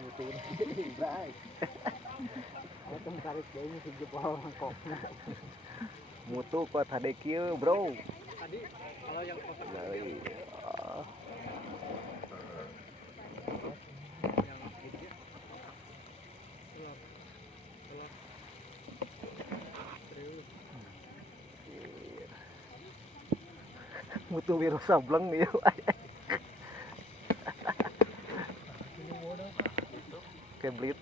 mutu bray. Aku mencari kayaknya hidup orang mangkok. Mutu kuat hade kieu, Bro. Tadi kalau yang kotak Dari yang hidupnya telur telur serius. mutu biru sableng nih. Ini modal itu Keblit.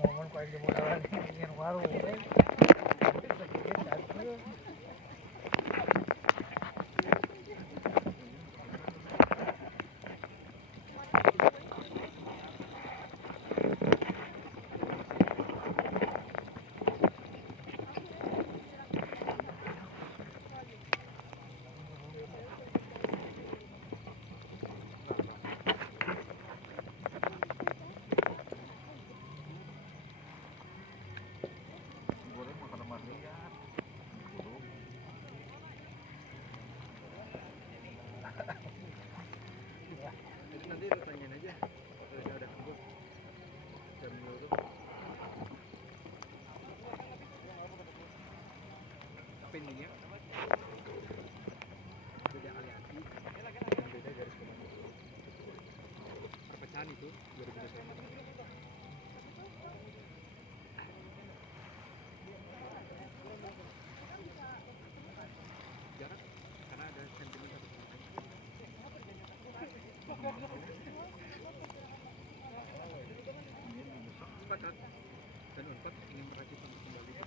ngomong kayak di modalan ingin warung nanti lu tanyain aja kalau saya udah kebun jam dulu apa intinya beda aliansi dan beda garis komando perpecahan itu 2021 jangan karena ada sentimen satu sepakat dan Unpad ingin merajut untuk kembali ke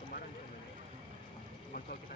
kemarin sebenarnya konsol kita